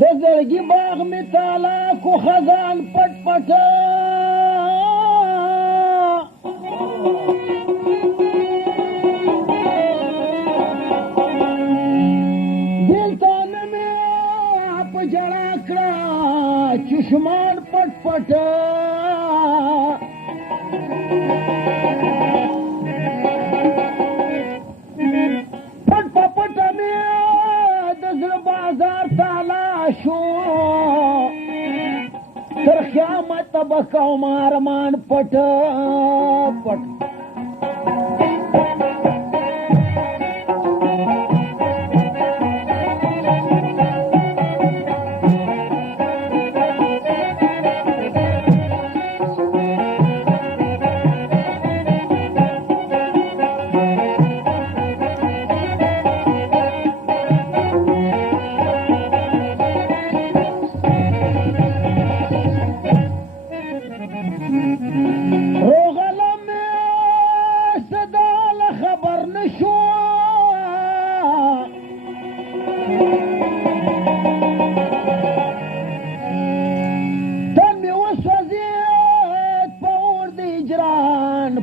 د زړګي باغ می تالا کو خزان پټ پټ دلته نه مې په جړا کړه چشمان پټ پټ پټ پټ مې د زړه بازار تالا شو تر قیامت به کوم ارمان پټ پټ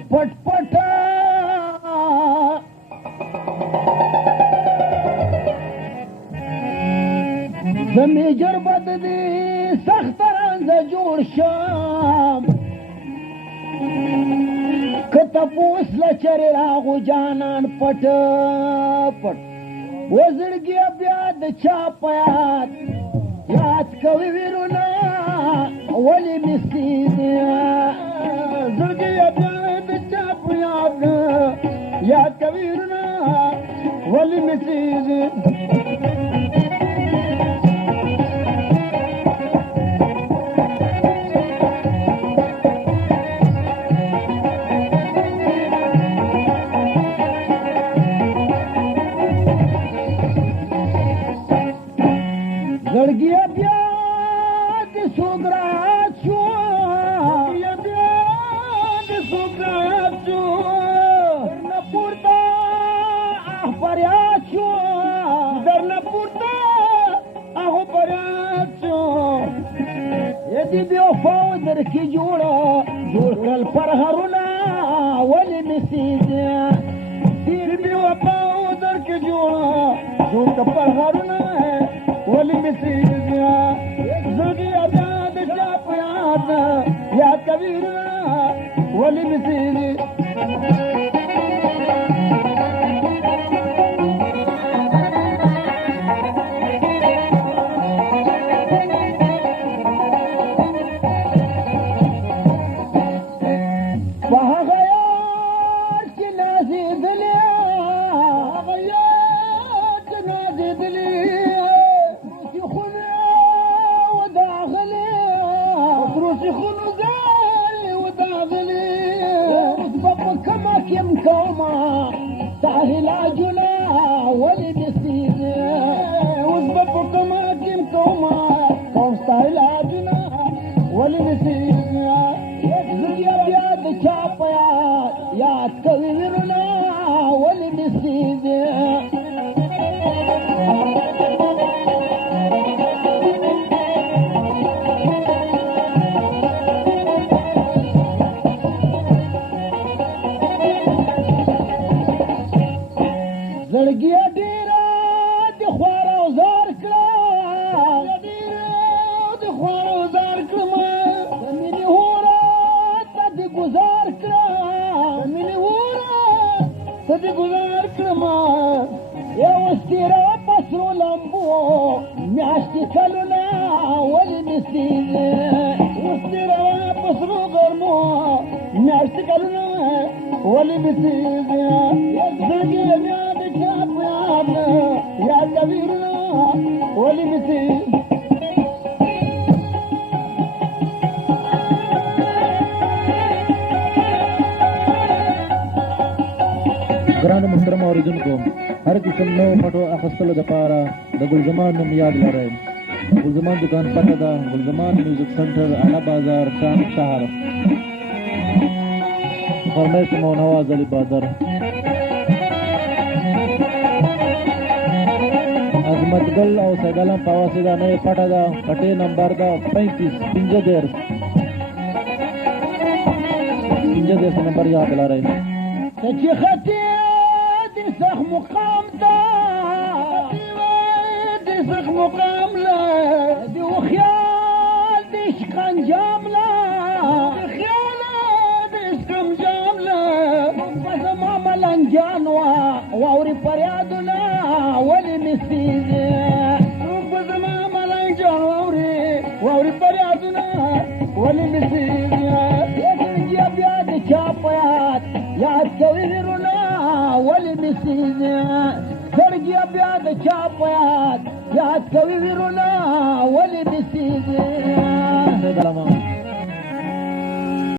پټ پټ زمیجر بد دی سخت رنز جوړ شم کته پوس لچری راغو جانان پټ پټ وزړګي بیا د چا پیات یاد کوي ویرونه ولی مستی زړګي بیا یاد کویرنا ولی مسیز زړګي بیا د سوګرات شو دی بیوفاو در کی جوړه جوړ کړل پرهرونه ولې مسیز دی بیوفاو در کی جوړه جوړ کړل پرهرونه ولې مسیز زړګي بیا د چا په یاد کویرونه ولې مسیز كم كوما سهل عجنا ولبسين وزبط كما كم كوما كوم سهل عجنا ولبسين يكذب يا بياد شاطيا يا تكذبنا ولبسين زړګي ډیره د خوارو زار کړه ډیره د خوارو زار کړم مینه هورا ته د گزار کړه مینه هورا ته د گزار کړم یو ستیره پسرو لمبو میاشتې کلونه ولې مسیز ستیره پسرو ګرمو میاشتې کلونه ولې مسیز زړګي يا كبيرنا ولي مسير ګرانو محترم اوریدونکو هر قسم نو پټو اخیستلو دپاره د ګلزمان نوم یاد لرئ ګلزمان دکان پته ده ګلزمان میوزیک سنټر اعلی بازار شام شهر فرمایش مو نواز علی بادر عظمت ګل او سیدالم په واسطه نه پټه ده پټې نمبر ده 35 15 نمبر یاد لرئ چې خطي د سخ مقام ده د سخ مقام له دی خیال د عشق انجام له خیال د عشق انجام له زما ملنجان واوري فریادونه ولې نسیږي زما ملنجان واوري فریادونه ولې نسیږي بیا د چا په یاد کوي ویرونه ولې نسیږي زړګي بیا د چا په یاد کوي ویرونه ولې نسیږي